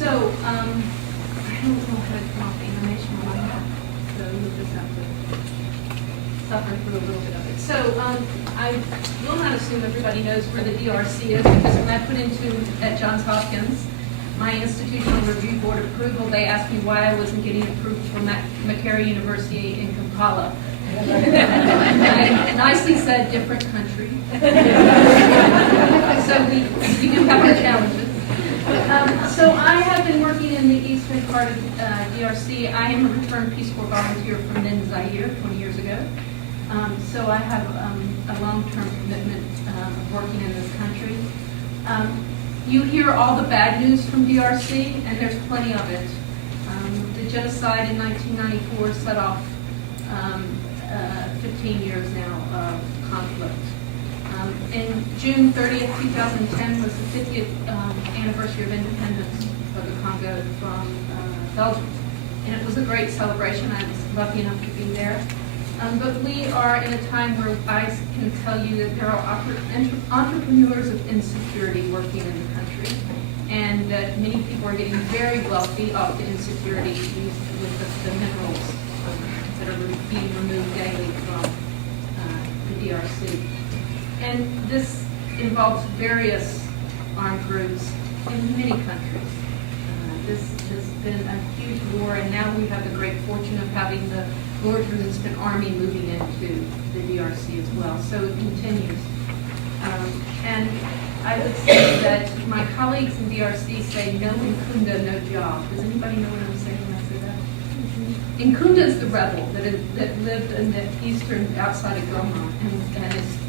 So, I don't know how to come off the animation on that, so you'll just have to suffer through a little bit of it. So, I will not assume everybody knows where the DRC is, because when I put into at Johns Hopkins, my institutional review board approval, they asked me why I wasn't getting approval from Macquarie University in Kampala. I nicely said different country. So we do have our challenges. So I have been working in the eastern part of DRC. I am a returned Peace Corps volunteer from then Zaire 20 years ago. So I have a long-term commitment of working in this country. You hear all the bad news from DRC, and there's plenty of it. The genocide in 1994 set off 15 years now of conflict. In June 30th, 2010 was the 50th anniversary of independence of the Congo from Belgium. And it was a great celebration. I was lucky enough to be there. But we are in a time where I can tell you that there are entrepreneurs of insecurity working in the country, and that many people are getting very wealthy off the insecurity with the minerals that are being removed daily from the DRC. And this involves various armed groups in many countries. This has been a huge war, and now we have the great fortune of having the Lord's Resistance Army moving into the DRC as well. So it continues. And I would say that my colleagues in DRC say no Nkunda, no job. Does anybody know what I'm saying when I say that? Nkunda is the rebel that lived in the eastern, outside of Goma,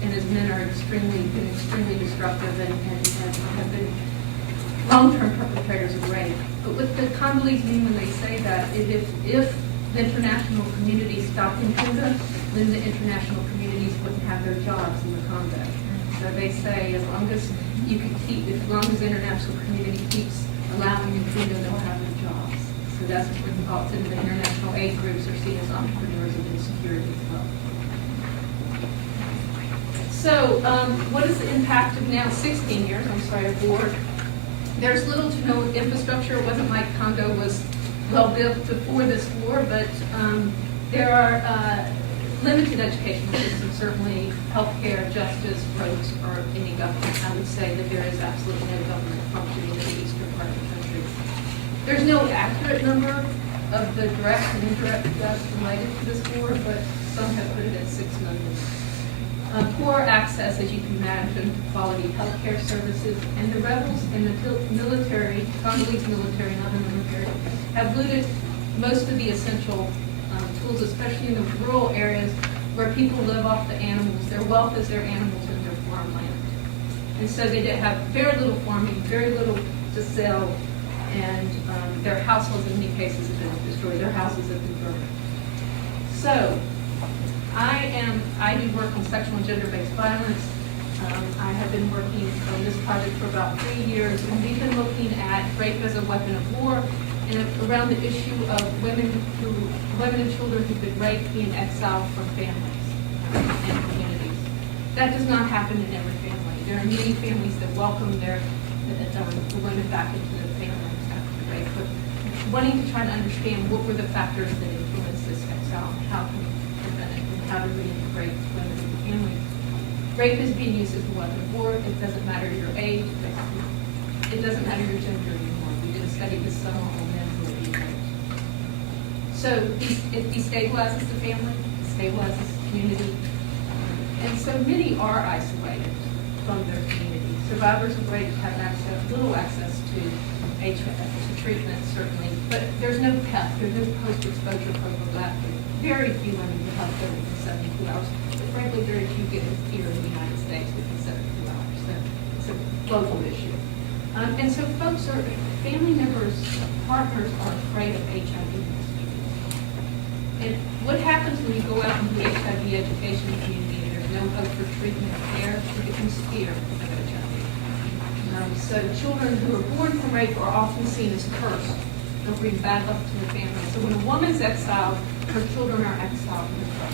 and his men are been extremely disruptive and have been long-term perpetrators of rape. But what the Congolese mean when they say that is if the international community stopped Nkunda, then the international communities wouldn't have their jobs in the Congo. So they say as long as the international community keeps allowing Nkunda, they'll have their jobs. So that's what often the international aid groups are seen as entrepreneurs of insecurity as well. So what is the impact of now 16 years, of war? There's little to no infrastructure. It wasn't like Congo was well built before this war, but there are limited educational systems, certainly healthcare, justice, roads, or any government. I would say that there is absolutely no government functioning in the eastern part of the country. There's no accurate number of the direct and indirect deaths related to this war, but some have put it at 6 million. Poor access, as you can imagine, to quality healthcare services, and the rebels and the military, Congolese military, not the military, have looted most of the essential tools, especially in the rural areas where people live off the animals. Their wealth is their animals and their farmland. And so they have very little farming, very little to sell, and their households in many cases have been destroyed. Their houses have been burned. So I do work on sexual and gender-based violence. I have been working on this project for about 3 years, and we've been looking at rape as a weapon of war and around the issue of women and children who've been raped being exiled from families and communities. That does not happen in every family. There are many families that welcome the women back into the family after the rape, but wanting to try to understand what were the factors that influenced this exile, how can we prevent it, and how to reintegrate women in the family. Rape is being used as a weapon of war. It doesn't matter your age. It doesn't matter your gender anymore. We did a study this summer on men who are being raped. So it destabilizes the family, it stabilizes the community, and so many are isolated from their community. Survivors of rape have little access to treatment, certainly, but there's no PEP, there's no post-exposure prophylaxis. Very few women get help within 72 hours. Frankly, very few get it here in the United States within 72 hours. So it's a global issue. And so family members, partners are afraid of HIV. And what happens when you go out into the HIV education community and there's no hope for treatment or care? It becomes fear of HIV. So children who are born from rape are often seen as cursed. They'll bring bad luck to the family. So when a woman's exiled, her children are exiled with her.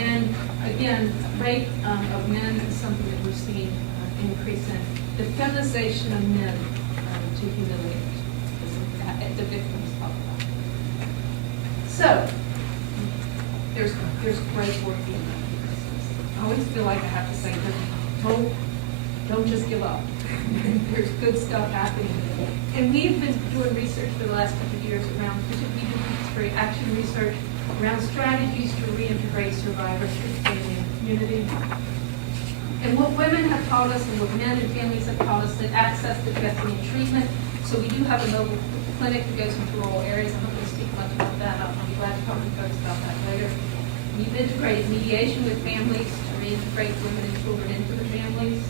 And again, rape of men is something that we're seeing increase in. The feminization of men to humiliate the victims talk about. So, there's great work being done. I always feel like I have to say, don't just give up. There's good stuff happening. And we've been doing research for the last couple of years around, particularly very action research, around strategies to reintegrate survivors to family and community. And what women have taught us and what men and families have taught us that access to testing and treatment. So we do have a mobile clinic that goes into rural areas. I'm not going to speak much about that. I'll be glad to talk to folks about that later. We've integrated mediation with families to reintegrate women and children into the families.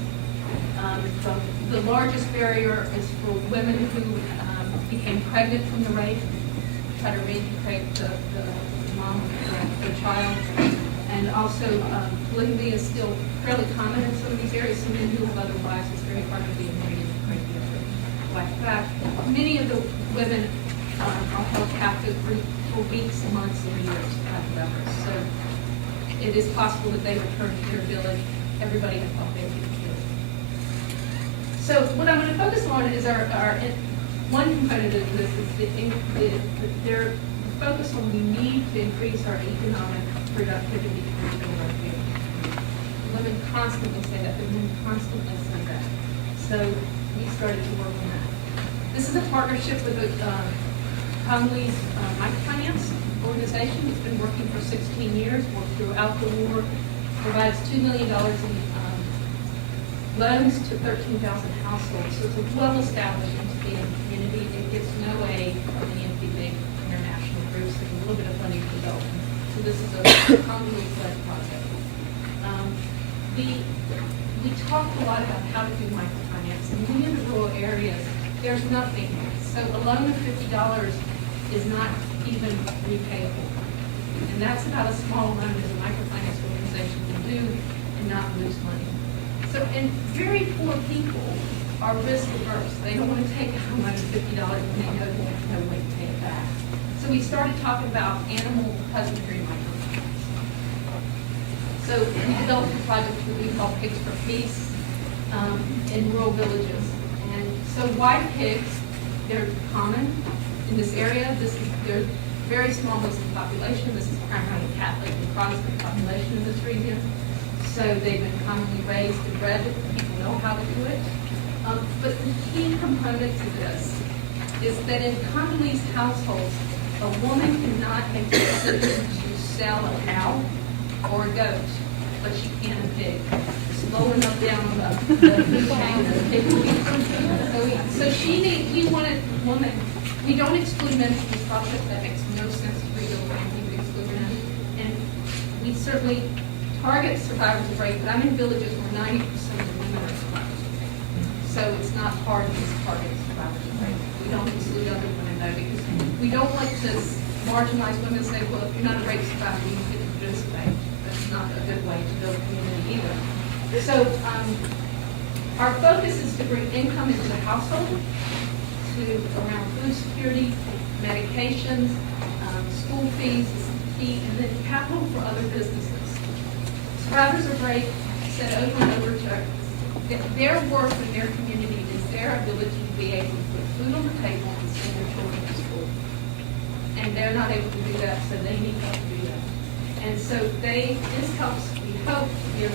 The largest barrier is for women who became pregnant from the rape, try to reintegrate the mom or the child. And also, polygamy is still fairly common in some of these areas. Some men who have other wives, it's very hard to be married like that. Many of the women are held captive for weeks, months, and years after that. So it is possible that they return to their village. Everybody had thought they would be killed. So what I'm going to focus on is our one component of this is the focus on we need to increase our economic productivity for our families. Women constantly say that. The men constantly say that. So we started to work on that. This is a partnership with the Congolese Microfinance organization. It's been working for 16 years, worked throughout the war, provides $2 million in loans to 13,000 households. So it's a well-established entity in the community. It gets no aid from any of the big international groups and a little bit of funding for development. So this is a Congolese-led project. We talked a lot about how to do microfinance. And many of the rural areas, there's nothing. So a loan of $50 is not even repayable. And that's about as small a loan as a microfinance organization can do and not lose money. So, and very poor people are risk averse. They don't want to take out a loan of $50 when they know they have no way to pay it back. So we started talking about animal husbandry microfinance. So we developed a project that we call Pigs for Peace in rural villages. And so white pigs, they're common in this area. They're very small Muslim population. This is primarily Catholic and Protestant population in this region. So they've been commonly raised and bred. People know how to do it. But the key component to this is that in Congolese households, a woman cannot make the decision to sell a cow or a goat, but she can a pig. Slow enough down on the food chain as a pig. So we want a woman. We don't exclude men from this project. That makes no sense to read over anything to exclude men. And we certainly target survivors of rape, but I'm in villages where 90% of the women are survivors of rape. So it's not hard to target survivors of rape. We don't exclude other women though, because we don't want to marginalize women and say, well, if you're not a rape survivor, you don't get to participate. That's not a good way to build a community either. So our focus is to bring income into the household, to around food security, medications, school fees is key, and then capital for other businesses. Survivors of rape said over and over to us that their work in their community is their ability to be able to put food on the table and send their children to school. And they're not able to do that, so they need help to do that. And so this helps, we hope, give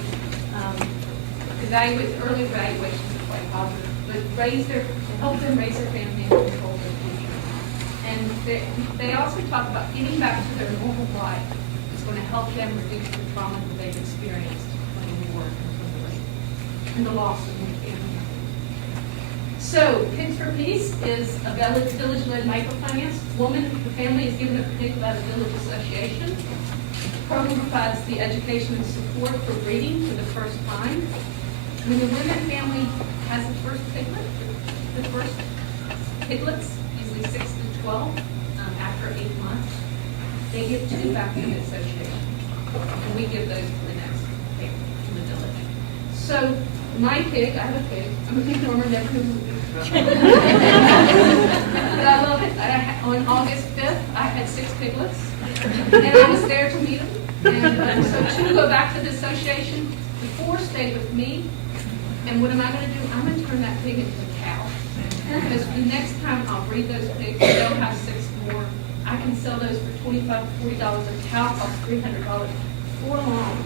early evaluations are quite positive, but help them raise their family and control their future. And they also talk about getting back to their normal life is going to help them reduce the trauma that they've experienced when they work and the loss of their family. So, Pigs for Peace is a village-led microfinance. The family is given a pig by the village association. The program provides the education and support for breeding for the first time. When the women family has the first piglet, the first piglets, usually 6 to 12, after 8 months, they give 2 back to the association. And we give those to the next pig in the village. So my pig, I have a pig. I'm a pig farmer, never moved. But I love it. On August 5th, I had 6 piglets. And I was there to meet them. And so 2 go back to the association. The 4 stay with me. And what am I going to do? I'm going to turn that pig into a cow. Because the next time I'll breed those pigs, they'll have 6 more. I can sell those for $25 to $40. A cow costs $300. For long,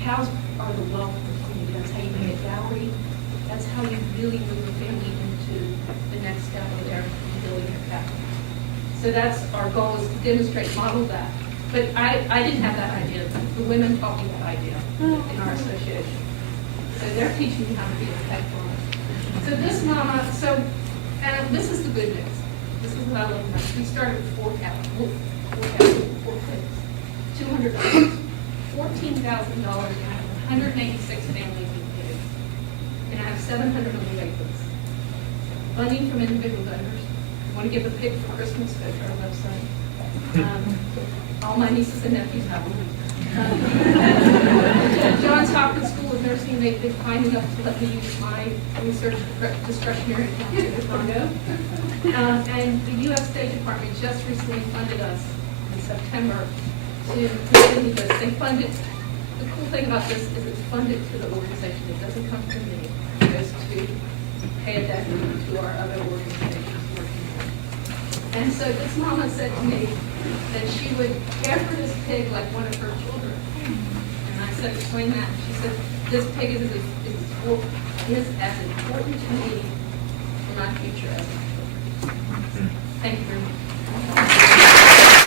cows are the wealth of the community. That's how you make a dowry. That's how you really move a family into the next step of their building their capital. So that's our goal, is to demonstrate, model that. But I didn't have that idea. The women taught me that idea in our association. So they're teaching me how to be a pet farmer. So this mama, and this is the good news. This is what I love most. We started with 4 pigs, 200 $14,000, and I have 186 families with pigs. And I have 700 on the wait list. Funding from individual donors. Want to give a pig for Christmas, go to our website. All my nieces and nephews have one. Johns Hopkins School of Nursing, they've been kind enough to let me use my research discretionary account in the Congo. And the U.S. State Department just recently funded us in September to continue this. They funded, the cool thing about this is it's funded to the organization. It doesn't come from me. It goes to pay a debt to our other organizations working there. And so this mama said to me that she would care for this pig like one of her children. And I said, explain that. She said, this pig is as important to me for my future as my children. Thank you very much.